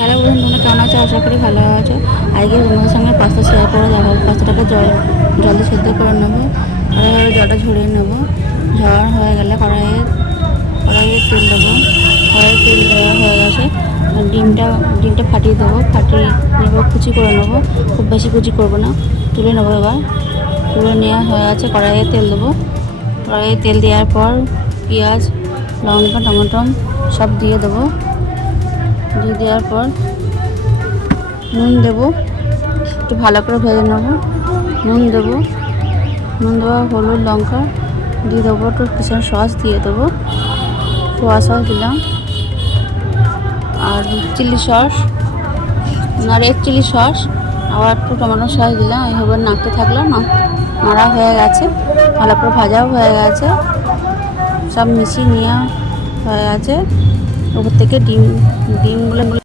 Hello বন্ধু, তোমরা কেমন আছো? আশা করি ভালো আছো। আজকে তোমাদের সঙ্গে পাস্তা শেয়ার করে দেখো। পাস্তাটাকে জলদি সেদ্ধ করে নেবো। কড়াইয়ে জলটা ঝরিয়ে নেবো। ঝড় হয়ে গেলে কড়াইয়ে তেল দেবো। কড়াইয়ে তেল দেওয়া হয়ে গেছে। ডিমটা ফাটিয়ে দেবো। ফাটিয়ে নেবো, কুচি করে নেবো। খুব বেশি কুচি করবো না, তুলে নেবো। এবার তুলে নেওয়া হয়ে গেছে। কড়াইয়ে তেল দেবো। কড়াইয়ে তেল দেওয়ার পর পেঁয়াজ, লঙ্কা, টমেটো সব দিয়ে দেবো। দিয়ে দেওয়ার পর নুন দেবো, একটু ভালো করে ভেজে নেবো। নুন দেবো, হলুদ, লঙ্কা দিয়ে দেবো। একটু কিচেন সস দিয়ে দেবো। সোয়া সস দিলাম, আর চিলি সস, আর রেড চিলি সস, আবার একটু টমেটো সস দিলাম। এইভাবে নাড়তে থাকলাম। নাড়া হয়ে গেছে, ভালো করে ভাজাও হয়ে গেছে, সব মিশিয়ে নেওয়া হয়ে গেছে। ওপর থেকে ডিমগুলো